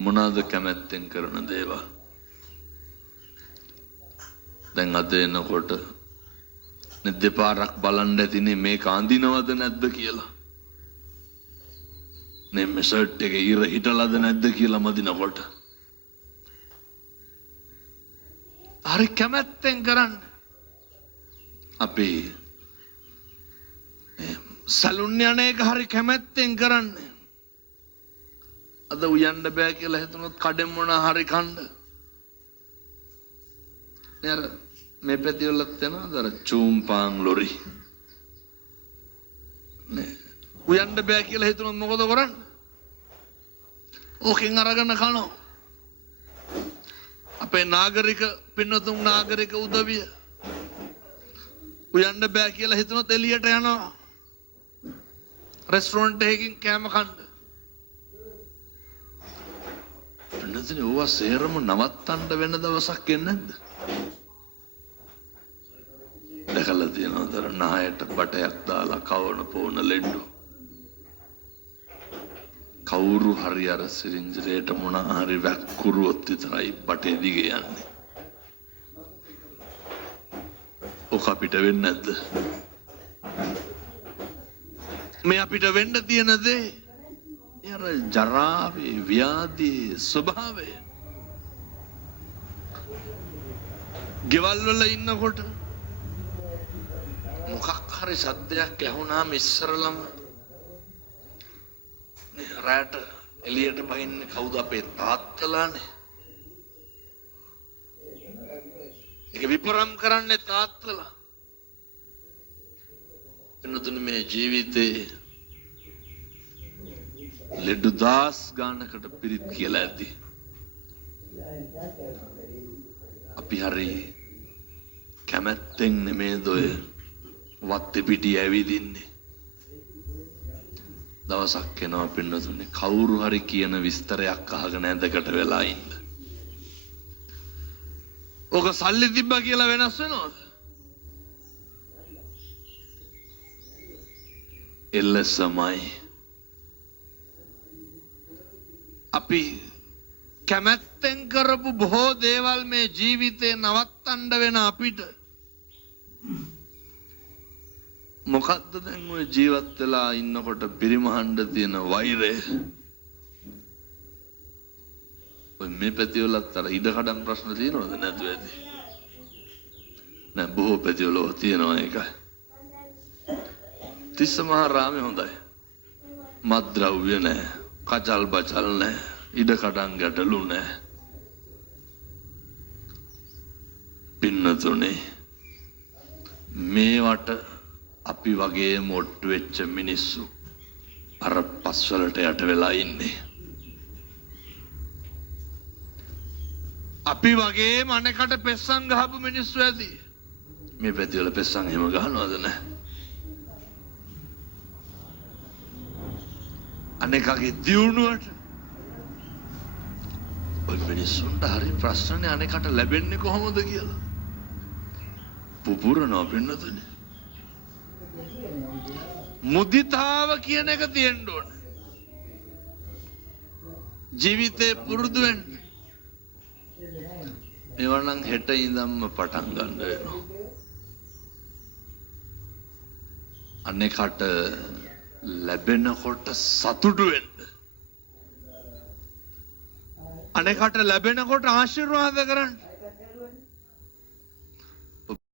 මොනවාද කැමැත්තෙන් කරන දේවල්? දැන් අද එනකොට දෙපාරක් බලන්න ඇතිනේ මේක අඳිනවද නැද්ද කියලා. මේ ෂර්ට් එක ඉර හිටලාද නැද්ද කියලා මදිනකොට. හරි කැමැත්තෙන් කරන්න. අපි සලුන් යන එක හරි කැමැත්තෙන් කරන්නේ. අද උයන්න බෑ කියලා හිතුනොත් කඩෙන් මොනා හරි කන්න. නේද? මේ පැතිවලත් යනවා අර චූම්පාන් ලොරි. නේ. උයන්න බෑ කියලා හිතුනොත් මොකද කරන්නේ? ඕකෙන් අරගෙන කනවා. අපේ නාගරික පින්නතුන් නාගරික උදවිය උයන්න බෑ කියලා හිතුනොත් එළියට යනවා. රෙස්ටොරන්ට් එකකින් කෑම කන්න. පින්නතුනේ ඕවා සේරම නවත්තන්න වෙන දවසක් එන්නේ නැද්ද? දැකලා තියෙනවද නායට බටයක් දාලා කවන පොන ලෙඩ්ඩු. කවුරු හරි අර සිරින්ජරේට මොන හරි වැක්කුරුවොත් විතරයි බටේ දිගේ යන්නේ. ඔක අපිට වෙන්නේ නැද්ද? මේ අපිට වෙන්න තියෙන දේ යර ජරාවේ ව්‍යාධියේ ස්වභාවය. ගෙවල් වල ඉන්නකොට මොකක් හරි සද්දයක් ඇහුණාම ඉස්සරලම රාට එළියට බහින්නේ කවුද? අපේ තාත්තලානේ. ඒක විපරම් කරන්නේ තාත්තලා. එන්නතුනේ මේ ජීවිතේ ලෙඩු දාස් ගානකට පිරිත් කියලා ඇති. අපි හරි කැමැත්තෙන් නෙමෙයිද ඔය වත්තේ පිටි ඇවිදින්නේ. දවසක් එනවා පින්නතුනේ කවුරු හරි කියන විස්තරයක් අහගෙන ඇඳකට වෙලා ඉන්න. ඔක සල්ලි තිබ්බා කියලා වෙනස් වෙනවද? එල්ලසමයි. අපි කැමැත්තෙන් කරපු බොහෝ දේවල් මේ ජීවිතේ නවත්තන්න වෙන අපිට මොකද්ද දැන් ඔය ජීවත් වෙලා ඉන්නකොට පිරිමහන්න තියෙන වෛරය? ඔය මේ පැතිවලත් අර ඉඩකඩම් ප්‍රශ්න තියෙනවද නැද්ද වැඩි? නෑ බොහෝ පැතිවල තියෙනවා ඒකයි. තිස්ස මහා රාමේ හොඳයි. මත්ද්‍රව්‍ය නෑ, කචල් බචල් නෑ, ඉඩකඩම් ගැටලු නෑ. පින්නතුනේ මේවට අපි වගේ මොට්ටු වෙච්ච මිනිස්සු අර පස්වලට යට වෙලා ඉන්නේ. අපි වගේ මනකට පෙස්සන් ගහපු මිනිස්සු ඇති. මේ පැතිවල පෙස්සන් එහෙම ගහනවද නැහැ? අනේකගේ දියුණුවට ඔය මිනිස්සුන්ට හරි ප්‍රශ්නේ අනේකට ලැබෙන්නේ කොහොමද කියලා. පුපුරනවා පින්නතුනේ. මුදිතාව කියන එක තියෙන්න ඕන. ජීවිතේ පුරුදු වෙන්න. ඒවා නම් හෙට ඉඳන්ම පටන් ගන්න වෙනවා. අනේකට ලැබෙනකොට සතුටු වෙන්න. අනේකට ලැබෙනකොට ආශිර්වාද කරන්න.